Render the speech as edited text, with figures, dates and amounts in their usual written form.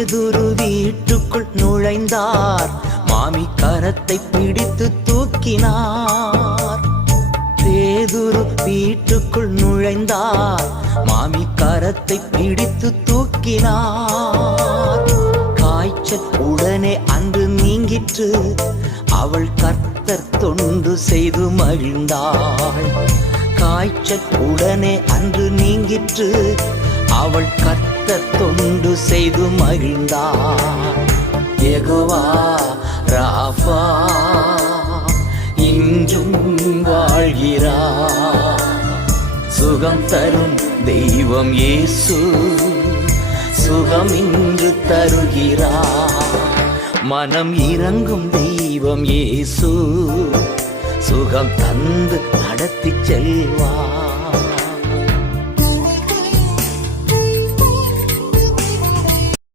பேதுரு வீட்டுக்குள் நுழைந்தார், மாமி கரத்தை பிடித்து தூக்கினார். பேதுரு வீட்டுக்குள் நுழைந்தார், மாமி கரத்தை பிடித்து தூக்கினார். காய்ச்சல் உடனே அன்று நீங்கிற்று, அவள் கர்த்தர் தொண்டு செய்து மகிழ்ந்தாள். காய்ச்சல் உடனே அன்று நீங்கிற்று, அவள் கர்த்தர் தொண்டு செய்து மகிழ்ந்தாள். யெகோவா ராஃபா இன்றும் வாழ்கிறார். சுகம் தரும் தெய்வம் இயேசு சுகம் இன்று தருகிறார். மனம் இறங்கும் தெய்வம் இயேசு சுகம் தந்து நடத்தி செல்வார்.